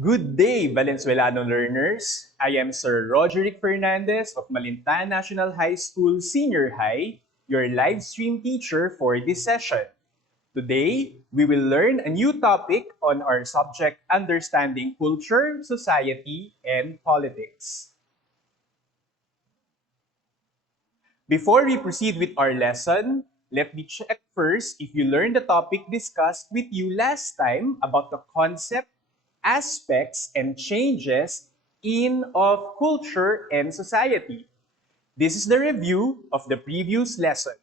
Good day, Valenzuelano learners. I am Sir Roderick Fernandez of Malintan National High School Senior High, your live stream teacher for this session. Today, we will learn a new topic on our subject Understanding Culture, Society, and Politics. Before we proceed with our lesson, let me check first if you learned the topic discussed with you last time about the concept, aspects, and changes in of culture and society. This is the review of the previous lesson.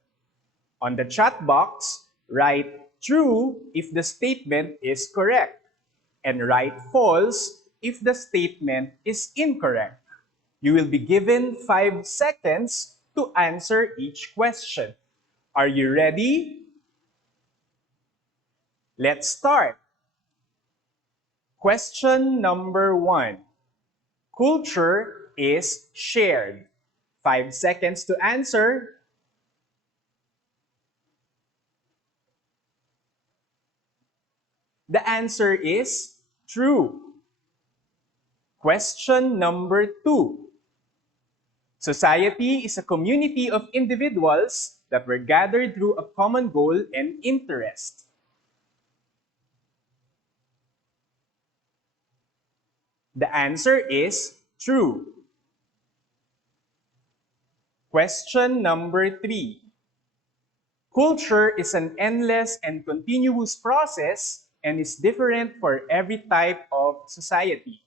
On the chat box, write true if the statement is correct and write false if the statement is incorrect. You will be given 5 seconds to answer each question. Are you ready? Let's start. Question number 1. Culture is shared. 5 seconds to answer. The answer is true. Question number 2. Society is a community of individuals that were gathered through a common goal and interest. The answer is true. Question number 3. Culture is an endless and continuous process and is different for every type of society.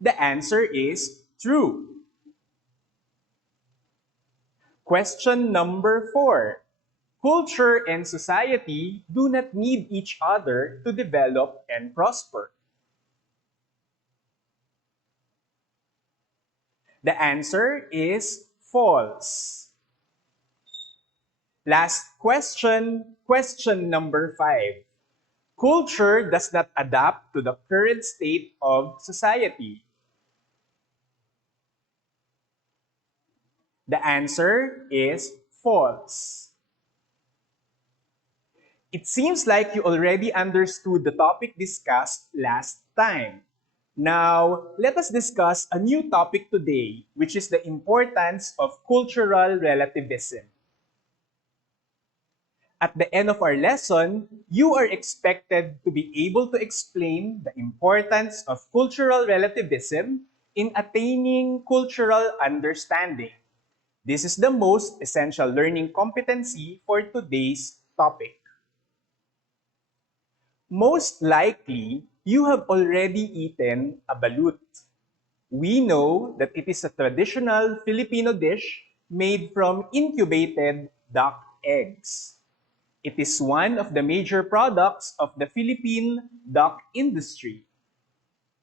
The answer is true. Question number 4. Culture and society do not need each other to develop and prosper. The answer is false. Last question, question number 5. Culture does not adapt to the current state of society. The answer is false. It seems like you already understood the topic discussed last time. Now, let us discuss a new topic today, which is the importance of cultural relativism. At the end of our lesson, you are expected to be able to explain the importance of cultural relativism in attaining cultural understanding. This is the most essential learning competency for today's topic. Most likely, you have already eaten a balut. We know that it is a traditional Filipino dish made from incubated duck eggs. It is one of the major products of the Philippine duck industry.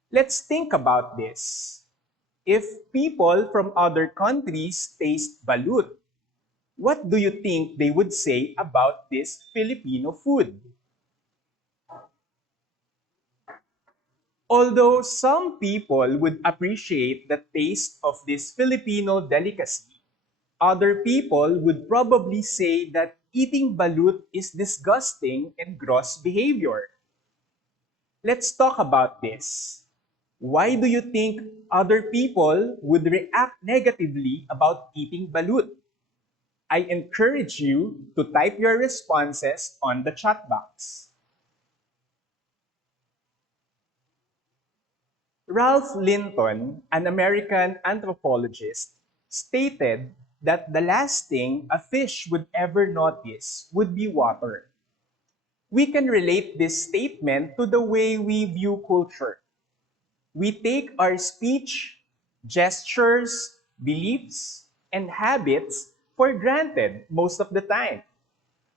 Let's think about this. If people from other countries taste balut, what do you think they would say about this Filipino food? Although some people would appreciate the taste of this Filipino delicacy, other people would probably say that eating balut is disgusting and gross behavior. Let's talk about this. Why do you think other people would react negatively about eating balut? I encourage you to type your responses on the chat box. Ralph Linton, an American anthropologist, stated that the last thing a fish would ever notice would be water. We can relate this statement to the way we view culture. We take our speech, gestures, beliefs, and habits for granted most of the time.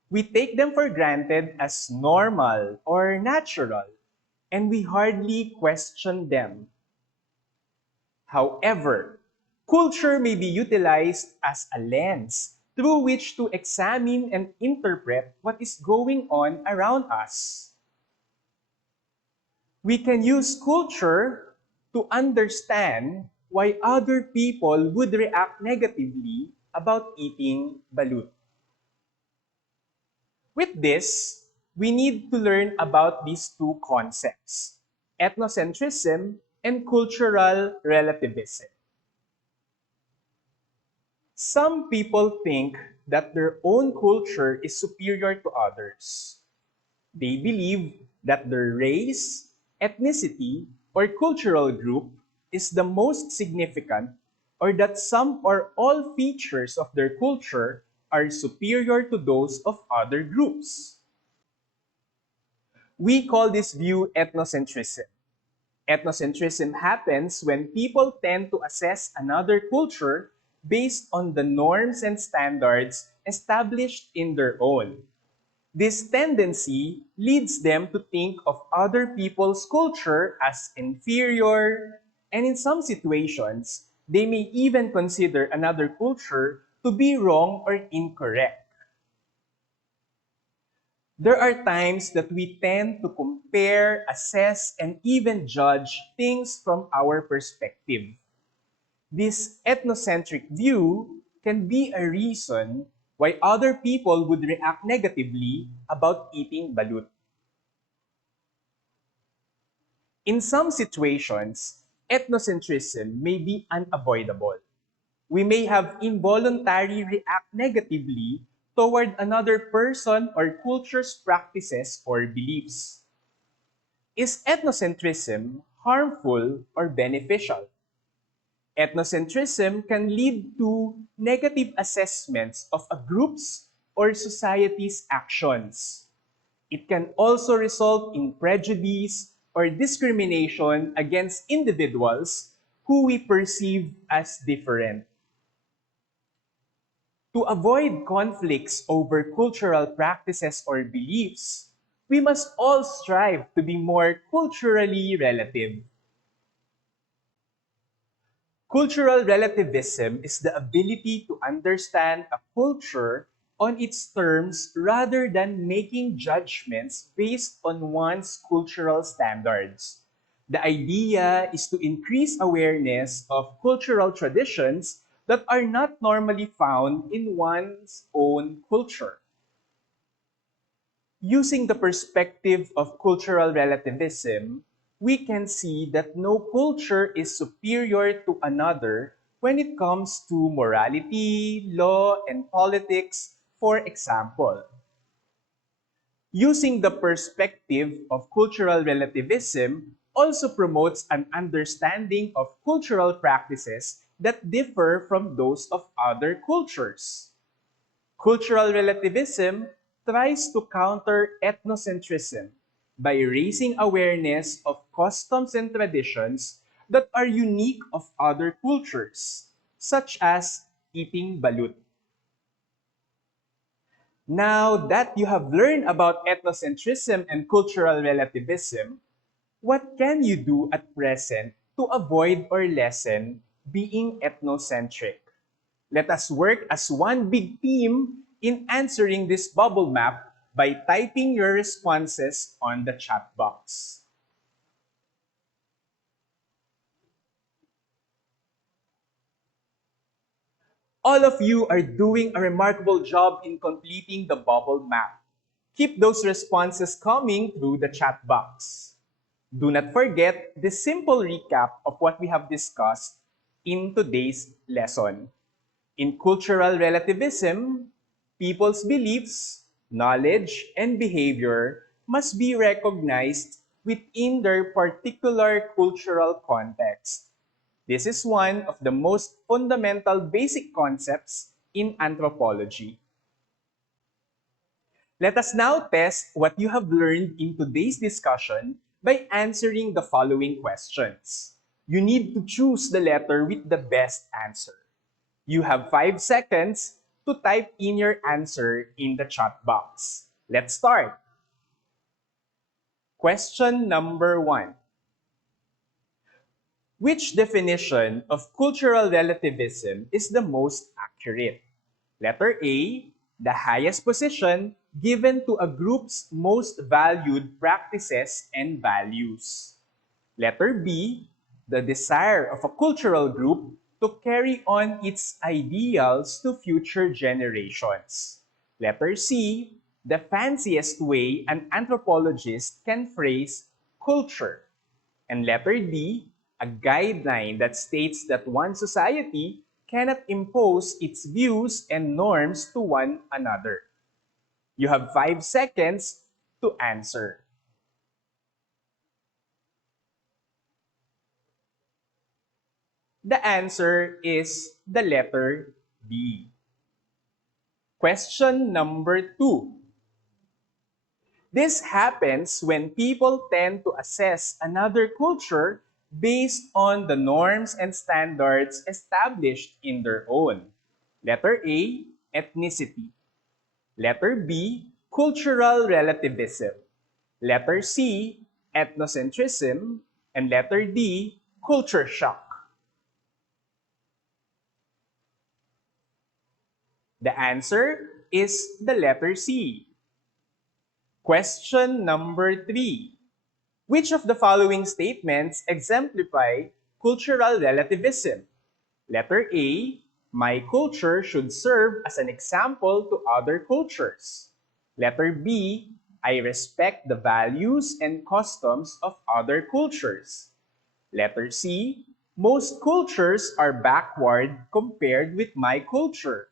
We take them for granted as normal or natural, and we hardly question them. However, culture may be utilized as a lens through which to examine and interpret what is going on around us. We can use culture to understand why other people would react negatively about eating balut. With this, we need to learn about these two concepts, ethnocentrism and cultural relativism. Some people think that their own culture is superior to others. They believe that their race, ethnicity, or cultural group is the most significant, or that some or all features of their culture are superior to those of other groups. We call this view ethnocentrism. Ethnocentrism happens when people tend to assess another culture based on the norms and standards established in their own. This tendency leads them to think of other people's culture as inferior, and in some situations, they may even consider another culture to be wrong or incorrect. There are times that we tend to compare, assess, and even judge things from our perspective. This ethnocentric view can be a reason why other people would react negatively about eating balut. In some situations, ethnocentrism may be unavoidable. We may have involuntarily react negatively toward another person or culture's practices or beliefs. Is ethnocentrism harmful or beneficial? Ethnocentrism can lead to negative assessments of a group's or society's actions. It can also result in prejudice or discrimination against individuals who we perceive as different. To avoid conflicts over cultural practices or beliefs, we must all strive to be more culturally relative. Cultural relativism is the ability to understand a culture on its terms rather than making judgments based on one's cultural standards. The idea is to increase awareness of cultural traditions that are not normally found in one's own culture. Using the perspective of cultural relativism, we can see that no culture is superior to another when it comes to morality, law, and politics, for example. Using the perspective of cultural relativism also promotes an understanding of cultural practices that differ from those of other cultures. Cultural relativism tries to counter ethnocentrism by raising awareness of customs and traditions that are unique of other cultures, such as eating balut. Now that you have learned about ethnocentrism and cultural relativism, what can you do at present to avoid or lessen being ethnocentric? Let us work as one big team in answering this bubble map by typing your responses on the chat box. All of you are doing a remarkable job in completing the bubble map. Keep those responses coming through the chat box. Do not forget the simple recap of what we have discussed in today's lesson. In cultural relativism, people's beliefs, knowledge, and behavior must be recognized within their particular cultural context. This is one of the most fundamental basic concepts in anthropology. Let us now test what you have learned in today's discussion by answering the following questions. You need to choose the letter with the best answer. You have 5 seconds to type in your answer in the chat box. Let's start. Question number 1. Which definition of cultural relativism is the most accurate? Letter A, the highest position given to a group's most valued practices and values. Letter B, the desire of a cultural group to carry on its ideals to future generations. Letter C, the fanciest way an anthropologist can phrase culture. And letter D, a guideline that states that one society cannot impose its views and norms to one another. You have 5 seconds to answer. The answer is the letter B. Question number 2. This happens when people tend to assess another culture based on the norms and standards established in their own. Letter A, ethnicity. Letter B, cultural relativism. Letter C, ethnocentrism. And letter D, culture shock. The answer is the letter C. Question number 3. Which of the following statements exemplify cultural relativism? Letter A, my culture should serve as an example to other cultures. Letter B, I respect the values and customs of other cultures. Letter C, most cultures are backward compared with my culture.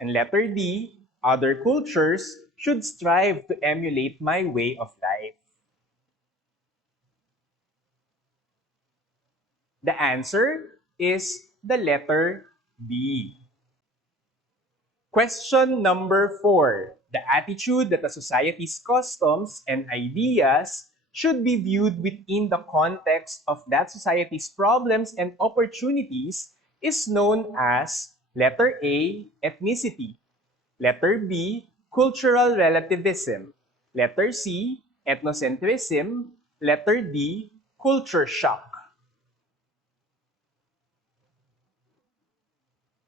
And letter D, other cultures should strive to emulate my way of life. The answer is the letter B. Question number 4. The attitude that a society's customs and ideas should be viewed within the context of that society's problems and opportunities is known as letter A, ethnicity. Letter B, cultural relativism. Letter C, ethnocentrism. Letter D, culture shock.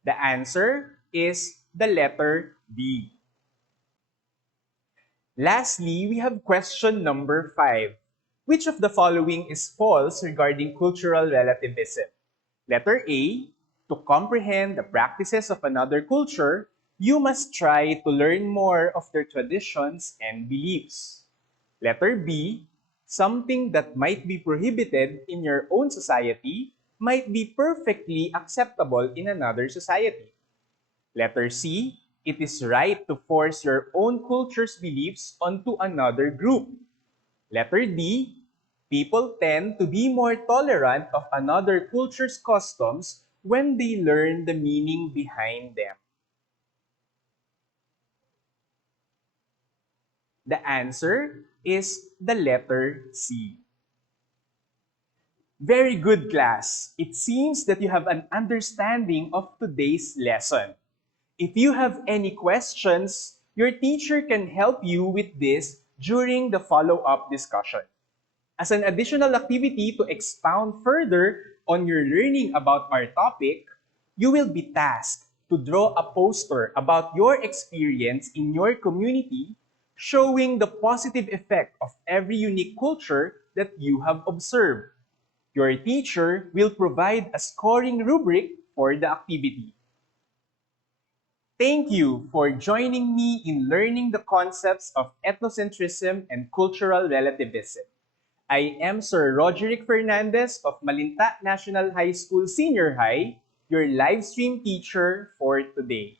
The answer is the letter B. Lastly, we have question number 5. Which of the following is false regarding cultural relativism? Letter A, to comprehend the practices of another culture, you must try to learn more of their traditions and beliefs. Letter B, something that might be prohibited in your own society might be perfectly acceptable in another society. Letter C, it is right to force your own culture's beliefs onto another group. Letter D, people tend to be more tolerant of another culture's customs when they learn the meaning behind them. The answer is the letter C. Very good, class. It seems that you have an understanding of today's lesson. If you have any questions, your teacher can help you with this during the follow-up discussion. As an additional activity to expound further on your learning about our topic, you will be tasked to draw a poster about your experience in your community showing the positive effect of every unique culture that you have observed. Your teacher will provide a scoring rubric for the activity. Thank you for joining me in learning the concepts of ethnocentrism and cultural relativism. I am Sir Roderick Fernandez of Malinta National High School Senior High, your live stream teacher for today.